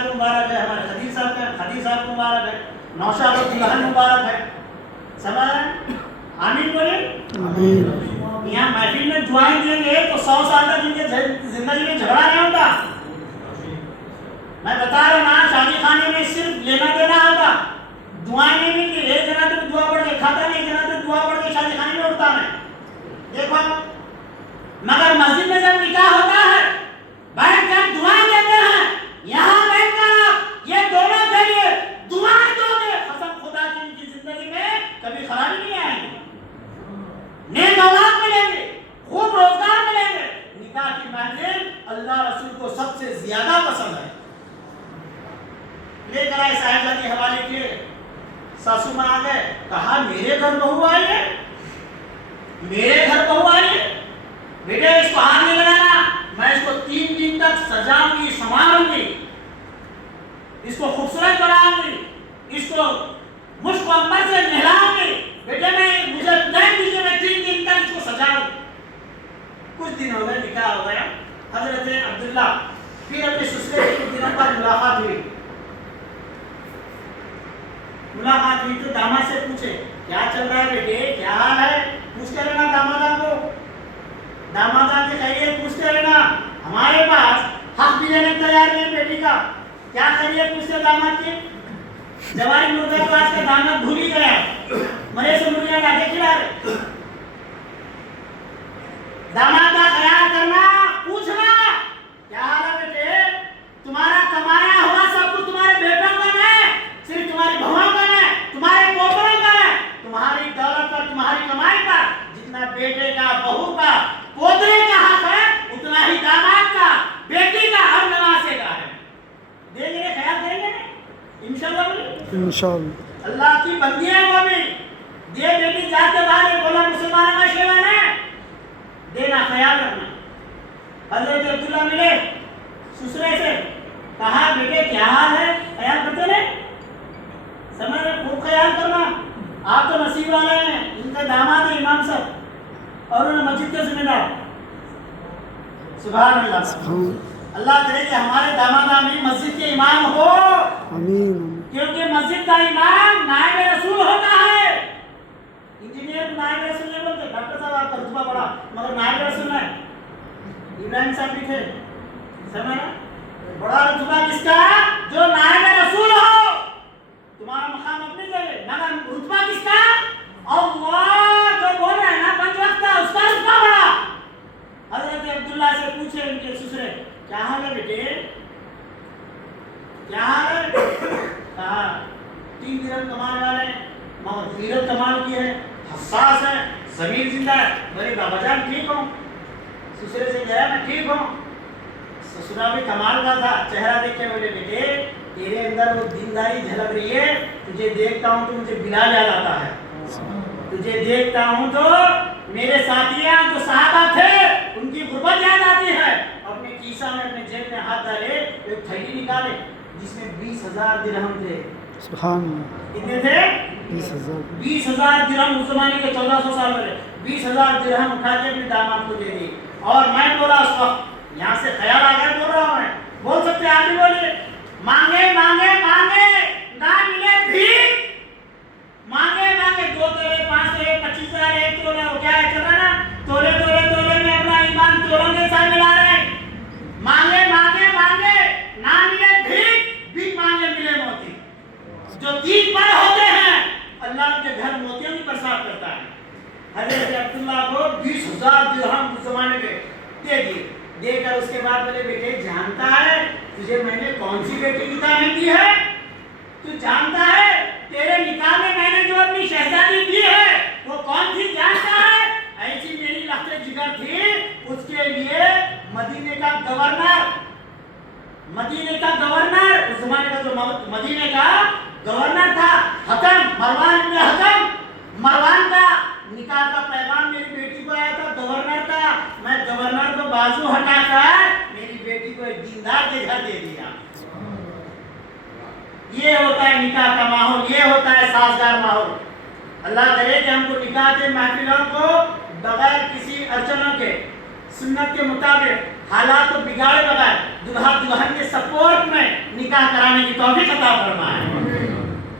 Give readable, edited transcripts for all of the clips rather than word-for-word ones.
صاحب کو مبارک ہے, ہمارے خدیج صاحب کو مبارک ہے, نوشاد و دلہن مبارک ہے. سمجھ رہے؟ آمین بولے. یہاں محفل میں دعائیں دیں گے تو 100 سال تک ان کے زندگی میں جھگڑا نہیں ہوتا. میں بتا رہا ہوں نا, شادی خانے میں صرف لینا دینا ہوگا, دعائیں نہیں ملتی. ایک جنا تو دعا پڑھ کے کھاتا نہیں, ایک جنا تو دعا پڑھ کے شادی خانے میں اٹھتا نہیں. دیکھو, مگر مسجد میں جب نکاح ہوتا ہے بیٹھ کر دعائیں دیتے ہیں, یہاں بیٹھ کر آپ یہ دونوں کے لیے دعائیں دو گے, قسم خدا کی ان کی زندگی میں کبھی خرابی نہیں آئے گی, نیک اولاد ملیں گے, خوب روزگار ملیں گے. نکاح کی محفل اللہ رسول کو سب سے زیادہ پسند ہے. لے کر آئے صاحبزادی حوالے کیے, ساسو ماں آ گئے, کہا میرے گھر بہو آئی ہے, میرے گھر بہو آئی ہے, بیٹے اس کو ہاتھ نہیں لگانا, میں اس کو 3 دن تک سجاؤں گی, سنواروں گی, اس کو خوبصورت بناؤں گی, اس کو مشک و عنبر سے نہلاؤں گی. بیٹے مجھے ٹائم دیجیے, میں 3 دن تک اس کو سجاؤں. کچھ دن ہو گئے, نکاح ہو گیا. حضرت عبداللہ پھر اپنے سسرے سے کچھ دنوں بعد ملاقات ہوئی. تو داماد سے پوچھے کیا چل رہا ہے بیٹے, کیا حال ہے, پوچھتے رہنا دامادان کو, دامادان کی خیریت پوچھتے رہنا. ہمارے پاس حق بھی لینے تیار نہیں بیٹی کا, کیا خیریت پوچھتے داماد کی. جواری مردہ کو آج کا داماد بھول ہی گیا, مرے سے مرغیاں لا کے کھلا رہے. داماد کا خیال کرنا, پوچھنا کیا حال ہے بیٹے, تمہارا کمایا ہوا سب کچھ تمہارے بیٹوں کا ہے, صرف تمہاری بہوؤں کا ہے, تمہارے پوتروں کا ہے. تمہاری دولت پر, تمہاری کمائی پر جتنا بیٹے کا, بہو کا, پوترے کا حق ہے, اتنا ہی داماد کا, بیٹی کا اور نواسے کا ہے. دیں گے, خیال کریں گے انشاءاللہ. اللہ کی بندی ہے وہ بھی. دے بیٹی جاتے باہر بولا مسلمانوں کا شیوان ہے, دینا, خیال رکھنا. حضرت عبداللہ ملے سسرے سے, کہا بیٹے کیا حال ہے, خیال کرتے رہے, سمجھ رہے, خوب خیال کرنا. آپ تو نصیب والے ہیں, ان کا داماد ہے امام صاحب اور انہیں مسجد کے ذمہ دار. سبحان اللہ. اللہ کرے کہ ہمارے داماد بھی مسجد کے امام ہو, کیونکہ مسجد کا امام نائب رسول ہوتا ہے. انجینئر کو نائب رسول نہیں بولتے, ڈاکٹر صاحب آپ کا رتبہ بڑا, مگر نائب رسول ہے. ابراہیم صاحب بھی تھے, سمجھ رہے, بڑا رتبہ کس کا, جو نائب رسول ہو. تمہارا مقام اپنی جگہ, مگر رتبہ کس کا, اللہ جو بول رہے ہیں نا 5 وقت کا, اس کا رتبہ بڑا. حضرت عبداللہ سے پوچھے ان کے سسرے, کیا حال ہے بیٹے, کیا حال ہے. کہا 3 درہم کمانے والے ہیں, مگر غیرت کمال کی ہے, حساس ہے, ضمیر زندہ ہے. میرے بابا جان ٹھیک ہوں. سسرے سے گیا, میں ٹھیک ہوں. سسرا بھی کمال کا تھا, چہرہ دیکھ کے بولے بیٹے تیرے اندر وہ دینداری جھلک رہی ہے, تجھے دیکھتا ہوں تو مجھے بلال یاد آتا ہے, تجھے دیکھتا ہوں تو میرے ساتھیاں جو صحابہ تھے ان کی غربت یاد آتی ہے. اپنے کیسہ میں, اپنے جیب میں ہاتھ ڈالے, ایک تھیلی نکالے جس میں 20,000 درہم تھے. سبحان اللہ. کتنے تھے, 20,000 درہم. اس زمانے کے 1400 سال پہلے 20,000 درہم اٹھا کے اپنے داماد کو دے دی. اور میں بولا اس وقت, یہاں سے خیال آ گیا, بول رہا ہوں میں, بول سکتے آپ بھی بولیے, مانگے مانگے مانگے نہ ملے بھی, مانگے مانگے 2 تولے 5 تولے 25,000 1 تولے, وہ کیا ہے چل رہا نا, تولے تولے تولے میں اپنا ایمان تولوں کے ساتھ ملا رہے ہیں. مانگے مانگے مانگے نہ ملے بھی مانگے ملے موتی. جو 3 پر ہوتے ہیں اللہ کے گھر موتیوں کی برسات کرتا ہے. حضرت عبداللہ کو 20,000 درہم اس زمانے میں دے دیے. دے کر اس کے بعد بولے بیٹے جانتا ہے تجھے میں نے کون سی بیٹی نکاح میں دی ہے, تو جانتا ہے تیرے نکاح میں میں نے جو اپنی شہزادی دی ہے وہ کون سی, جانتا ہے. ایسی میری لخت جگر تھی, اس کے لیے مدینے کا گورنر, مدینے کا گورنر, اس زمانے کا جو مدینے کا گورنر تھا حکم, مروان ابن حکم, مروان کا نکاح کا پیغام میری بیٹی کو آیا تھا گورنر کا. میں گورنر کو بازو ہٹا کر میری بیٹی کو ایک دیندار کے گھر دے دیا. یہ ہوتا ہے نکاح کا ماحول, یہ ہوتا ہے سازگار ماحول. اللہ کرے کہ ہم کو نکاح کے محفلوں کو بغیر کسی ارچنوں کے, سنت کے مطابق, حالات کو بگاڑے بغیر, دلہا دلہن کے سپورٹ میں نکاح کرانے کی توفیق عطا فرمائے۔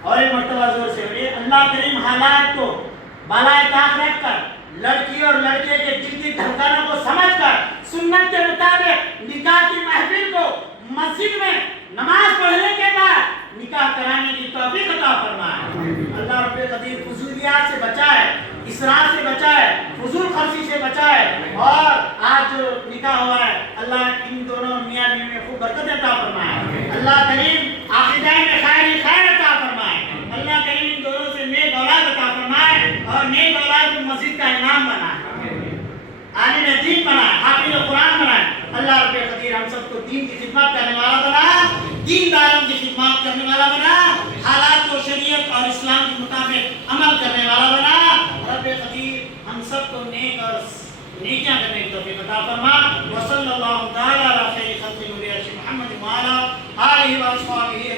اور ایک مرتبہ زور سے بولیے اللہ کریم حالات کو بالائے طاق رکھ کر لڑکی اور لڑکے کے دل کی دھڑکنوں کو سمجھ کر سنت کے مطابق نکاح کی محفل کو مسجد میں نماز پڑھنے کے بعد نکاح کرانے کی توفیق عطا فرمائے۔ اللہ رب قدیر فضولیات سے بچائے، اسراف سے بچائے، فضول خرچی سے بچائے، اور آج جو نکاح ہوا ہے اللہ ان دونوں میاں بیوی میں خوب برکت عطا فرمائے۔ اللہ کریم عقیدہ میں خیر عطا فرمائے۔ اللہ کریم ان دونوں سے نیک اولاد عطا فرمائے اور نیک اولاد کو مسجد کا امام بنائے، عالم دین بنائے، حافظ قرآن بنائے۔ اللہ رب قدیر ہم سب کو دین کی خدمت کرنے والا بنا، دینداروں کی خدمت کرنے والا بنا، حالات کو شریعت اور اسلام کے مطابق عمل کرنے والا بنا۔ رب قدیر ہم سب کو نیک اور نیکیاں کرنے کی توفیق عطا فرما۔ وصلی اللہ تعالی علی خیر خلق محمد وعلی آلہ و اصحابہ